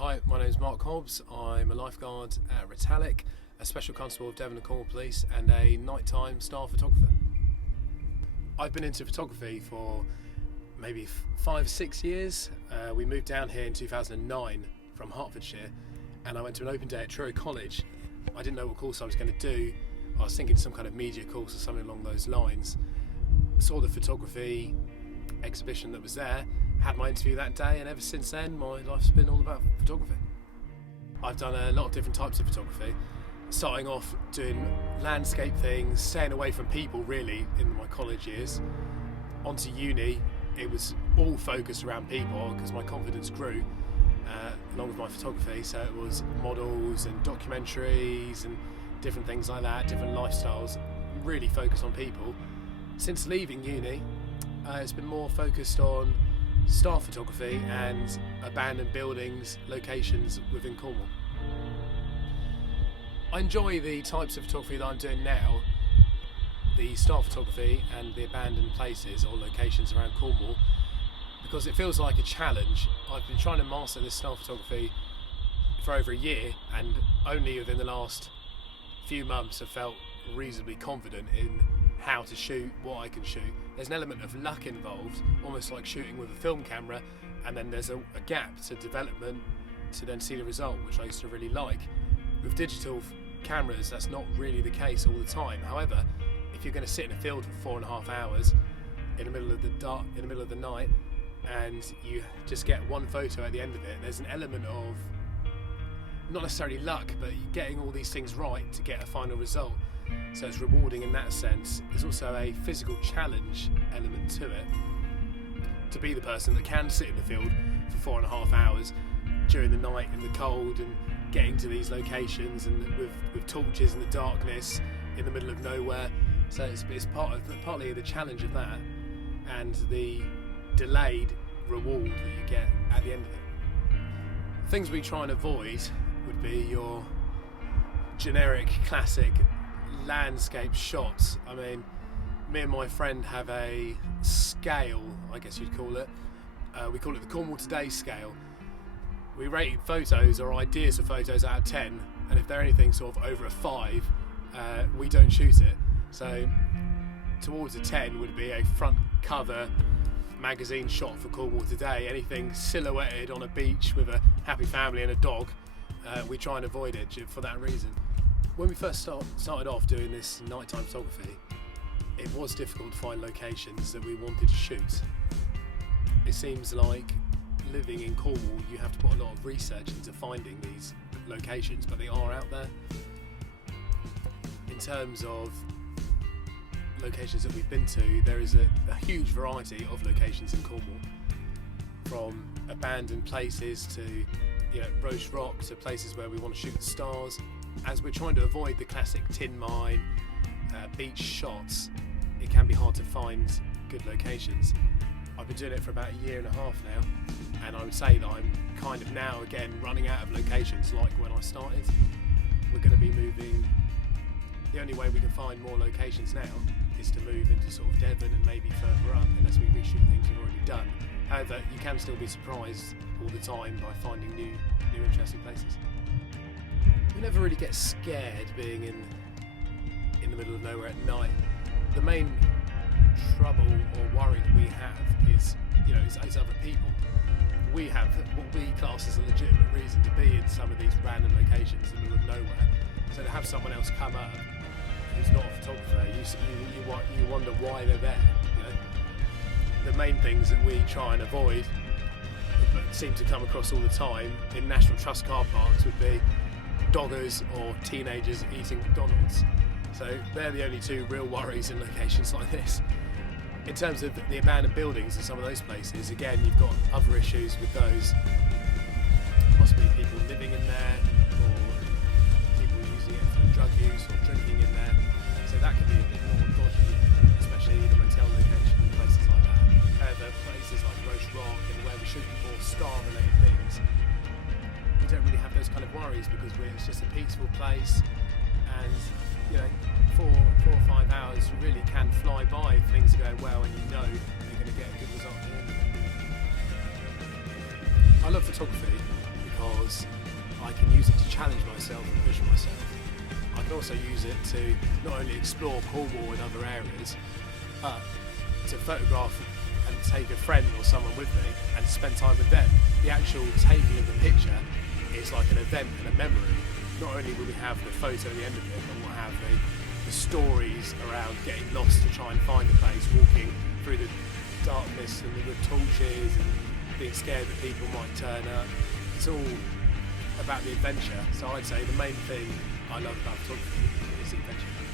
Hi, my name is Mark Hobbs. I'm a lifeguard at Retallick, a Special Constable of Devon and Cornwall Police, and a nighttime star photographer. I've been into photography for maybe 5-6 years. We moved down here in 2009 from Hertfordshire, and I went to an open day at Truro College. I didn't know what course I was going to do. I was thinking some kind of media course or something along those lines. Saw the photography exhibition that was there, had my interview that day, and ever since then my life's been all about photography. I've done a lot of different types of photography, starting off doing landscape things, staying away from people really in my college years. Onto uni, it was all focused around people because my confidence grew along with my photography, so it was models and documentaries and different things like that, different lifestyles, really focused on people. Since leaving uni, it's been more focused on star photography and abandoned buildings, locations within Cornwall. I enjoy the types of photography that I'm doing now, the star photography and the abandoned places or locations around Cornwall, because it feels like a challenge. I've been trying to master this star photography for over a year, and only within the last few months have felt reasonably confident in how to shoot, what I can shoot. There's an element of luck involved, almost like shooting with a film camera, and then there's a gap to development to then see the result, which I used to really like. With digital cameras, that's not really the case all the time. However, if you're going to sit in a field for 4.5 hours in the middle of the night, and you just get one photo at the end of it, there's an element of not necessarily luck, but getting all these things right to get a final result. So it's rewarding in that sense. There's also a physical challenge element to it. To be the person that can sit in the field for 4.5 hours during the night in the cold and getting to these locations and with torches in the darkness in the middle of nowhere. So it's partly the challenge of that and the delayed reward that you get at the end of it. Things we try and avoid would be your generic classic landscape shots. I mean, me and my friend have a scale, I guess you'd call it. We call it the Cornwall Today scale. We rate photos or ideas of photos out of 10, and if they're anything sort of over a 5, we don't shoot it. So towards a 10 would be a front cover magazine shot for Cornwall Today. Anything silhouetted on a beach with a happy family and a dog, we try and avoid it for that reason. When we first started off doing this nighttime photography, it was difficult to find locations that we wanted to shoot. It seems like living in Cornwall, you have to put a lot of research into finding these locations, but they are out there. In terms of locations that we've been to, there is a huge variety of locations in Cornwall, from abandoned places to Roche Rock to places where we want to shoot the stars. As we're trying to avoid the classic tin mine, beach shots, it can be hard to find good locations. I've been doing it for about 1.5 years now, and I would say that I'm kind of now again running out of locations like when I started. We're going to be moving. The only way we can find more locations now is to move into sort of Devon and maybe further up, unless we reshoot things we've already done. However, you can still be surprised all the time by finding new interesting places. We never really get scared being in the middle of nowhere at night. The main trouble or worry we have is other people. We have what we class as a legitimate reason to be in some of these random locations in the middle of nowhere. So to have someone else come up who's not a photographer, you wonder why they're there. The main things that we try and avoid, but seem to come across all the time in National Trust car parks, would be doggers or teenagers eating McDonald's. So they're the only two real worries in locations like this. In terms of the abandoned buildings and some of those places, again, you've got other issues with those. Possibly people living in there, or people using it for drug use or drinking in there. So that can be a bit more dodgy, especially in a motel location and places like that. However, places like Roche Rock and where we're shooting more star-related things, we don't really have those kind of worries because it's just a peaceful place, and 4 or 5 hours you really can fly by if things are going well and you're going to get a good result at the end of it. I love photography because I can use it to challenge myself and push myself. I can also use it to not only explore Cornwall and other areas, but to photograph and take a friend or someone with me and spend time with them. The actual taking of the picture is like an event and a memory. Not only will we have the photo at the end of it, but we'll have the stories around getting lost to try and find a place, walking through the darkness and the torches and being scared that people might turn up. It's all about the adventure. So I'd say the main thing I love about photography is the adventure.